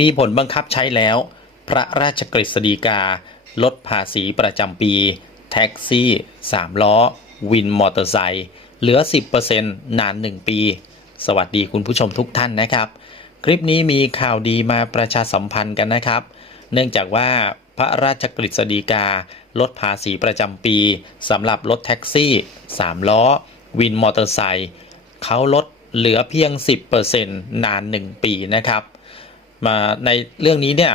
มีผลบังคับใช้แล้ว พระราชกฤษฎีกา ลดภาษีประจำปี แท็กซี่ 3 ล้อ วินมอเตอร์ไซค์เหลือ 10%นาน 1 ปี สวัสดีคุณผู้ชมทุกท่านนะครับ คลิปนี้มีข่าวดีมาประชาสัมพันธ์กันนะครับ เนื่องจากว่าพระราชกฤษฎีกา ลดภาษีประจำปีสำหรับรถแท็กซี่ 3 ล้อ วินมอเตอร์ไซค์เขาลดเหลือเพียง 10%นาน 1 ปีนะครับ มาในเรื่องนี้เนี่ย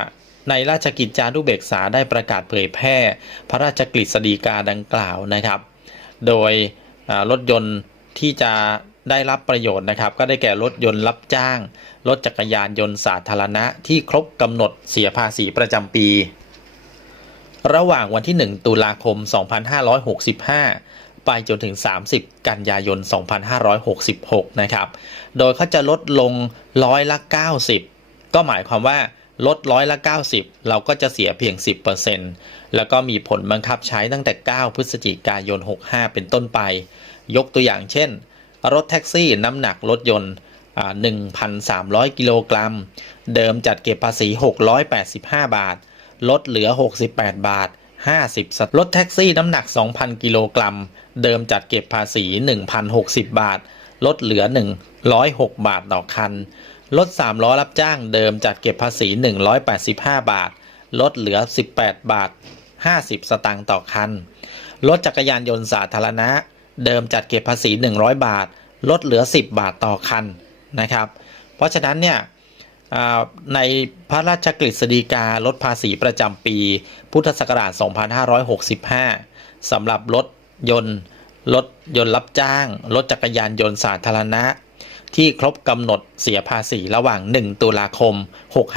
ในราชกิจจานุเบกษาได้ประกาศเผยแพร่ พระราชกฤษฎีกาดังกล่าวนะครับ โดยรถยนต์ที่จะได้รับประโยชน์นะครับ ก็ได้แก่รถยนต์รับจ้าง รถจักรยานยนต์สาธารณะที่ครบกำหนดเสียภาษีประจำปี ระหว่างวันที่ 1 ตุลาคม 2565 ไปจนถึง 30 กันยายน 2566 นะครับ โดยเขาจะลดลงร้อยละ 90 ก็หมายความว่าลดร้อยละ 90 เราก็จะเสียเพียง 10%แล้วก็มีผลบังคับใช้ตั้งแต่ 9 พฤศจิกายน 65 เป็นต้นไป ยกตัวอย่างเช่น รถแท็กซี่น้ำหนักรถยนต์อ่า1,300 กิโลกรัม เดิมจัดเก็บภาษี 685 บาท ลดเหลือ 68 บาท 50สตางค์รถแท็กซี่น้ำหนัก 2,000 กิโลกรัม เดิมจัดเก็บภาษี 1,060 บาท ลดเหลือ 106 บาทต่อคัน รถ3ล้อรับจ้างเดิมจัดเก็บภาษี 185 บาท ลดเหลือ 18 บาท 50 สตางค์ต่อคัน รถจักรยานยนต์สาธารณะ เดิมจัดเก็บภาษี 100 บาท ลดเหลือ 10 บาทต่อคันนะครับ เพราะฉะนั้นเนี่ยในพระราชกฤษฎีกาลดภาษีประจำปี พุทธศักราช 2565 สำหรับรถยนต์ รถยนต์รับจ้าง รถจักรยานยนต์สาธารณะ ที่ครบกำหนดเสียภาษีระหว่าง 1 ตุลาคม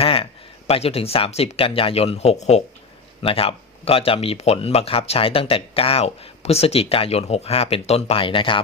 65 ไปจนถึง 30 กันยายน 66 นะครับ ก็จะมีผลบังคับใช้ตั้งแต่ 9 พฤศจิกายน 65 เป็นต้นไปนะครับ